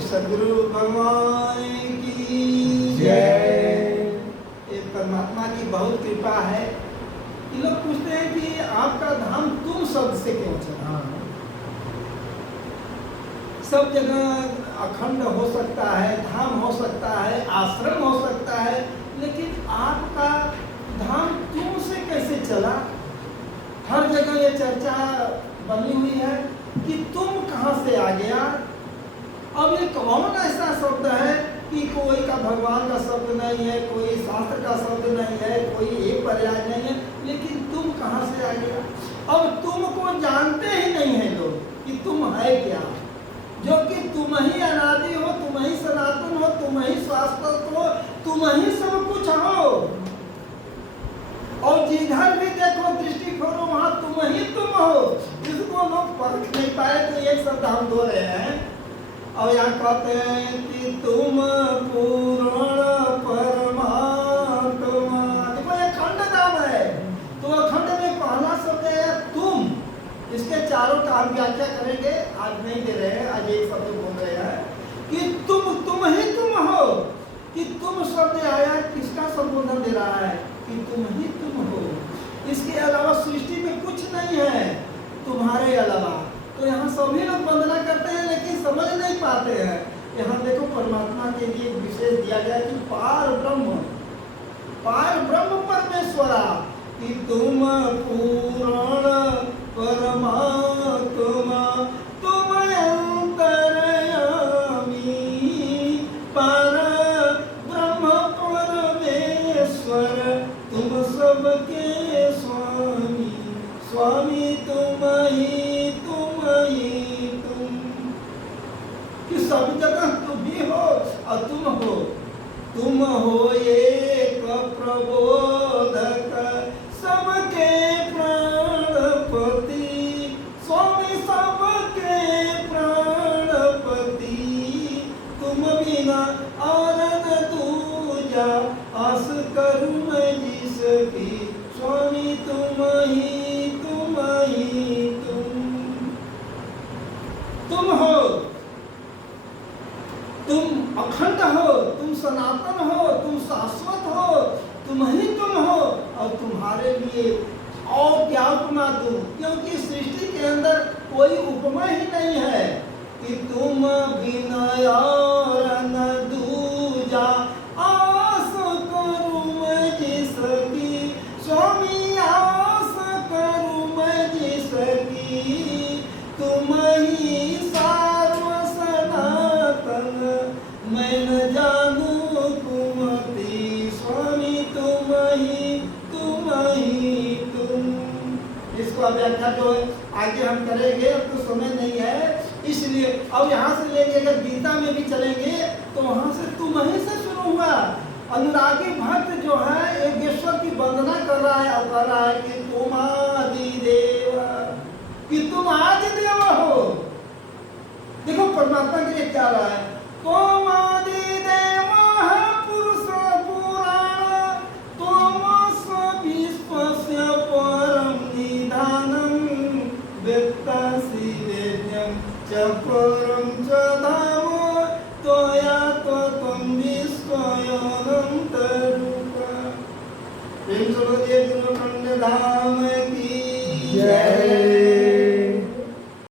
सदगुरु भगवान की जय। ये परमात्मा की बहुत कृपा है। ये लोग पूछते हैं कि आपका धाम तुम शब्द से क्यों चला। सब जगह अखंड हो सकता है, धाम हो सकता है, आश्रम हो सकता है, लेकिन आपका धाम तुम से कैसे चला। हर जगह ये चर्चा बनी हुई है कि तुम कहाँ से आ गया। अब ये कौन ऐसा शब्द है कि कोई का भगवान का शब्द नहीं है, कोई शास्त्र का शब्द नहीं है, कोई एक पर्याय नहीं है, लेकिन तुम कहाँ से आ गया। अब तुमको जानते ही नहीं है लोग कि तुम है क्या, जो कि तुम ही अनादि हो, तुम ही सनातन हो, तुम ही शाश्वत हो, तुम ही सब कुछ हो। और जिधर भी देखो दृष्टि खोलो वहां तुम ही तुम हो। जिसको लोग परख नहीं पाए तो एक शब्द हम दो रहे हैं। और यहाँ कहते हैं कि तुम पूर्ण परमात्मा। देखो ये खंड नाम है, तो अखंड में पहला शब्द है तुम। इसके चारों का हम व्याख्या करेंगे, आज नहीं दे रहे हैं, आज एक शब्द बोल रहे हैं कि तुम ही तुम हो। कि तुम शब्द आया किसका संबोधन दे रहा है कि तुम ही तुम हो। इसके अलावा सृष्टि में कुछ नहीं है तुम्हारे अलावा। तो यहाँ सभी लोग वंदना करते हैं लेकिन समझ नहीं पाते हैं। यहाँ देखो परमात्मा के लिए विशेष दिया गया कि पार ब्रह्म परमेश्वरा कि तुम पूर्ण परमात्मा, तुम अंतर्यामी पार ब्रह्म परमेश्वर, तुम सबके स्वामी। स्वामी तुम ही तुम। कि सब जगह तुम ही हो और तुम हो एक प्रबोधक, सबके प्राणपति। स्वामी सबके प्राणपति, तुम बिना और न दूजा, आस करूं मैं जिसकी। स्वामी तुम ही तुम हो। तुम अखंड हो, तुम सनातन हो, तुम शाश्वत हो, तुम ही तुम हो। और तुम्हारे लिए और क्या उपमा दूं, क्योंकि सृष्टि के अंदर कोई उपमा ही नहीं है कि तुम बिना और न दूजा, आस करूं मैं जिसकी। स्वामी आस करूं मैं जिसकी, तुम ही सार्व सनातन, मैं न जानू कुमति। स्वामी तुम ही तुम। इसको व्याख्या जो है आगे हम करेंगे, अब तो समय नहीं है इसलिए। अब यहाँ से लेंगे, अगर गीता में भी चलेंगे तो वहाँ से तुम ही से शुरू हुआ। अनुरागी भक्त जो है योगेश्वर की वंदना कर रहा है और कह रहा है कि तुम आदि देव, कि तुम आदि देव हो। देखो परमात्मा के लिए क्या रहा है, तुम आदि देव पुरुष पुराण, तुम विश्वस्य परम निधानम, वेत्तासि वेद्यं च परम च धाम, त्वया त्वं विश्वयनंत रूप। प्रेम से बोलिए गुरु खंड धाम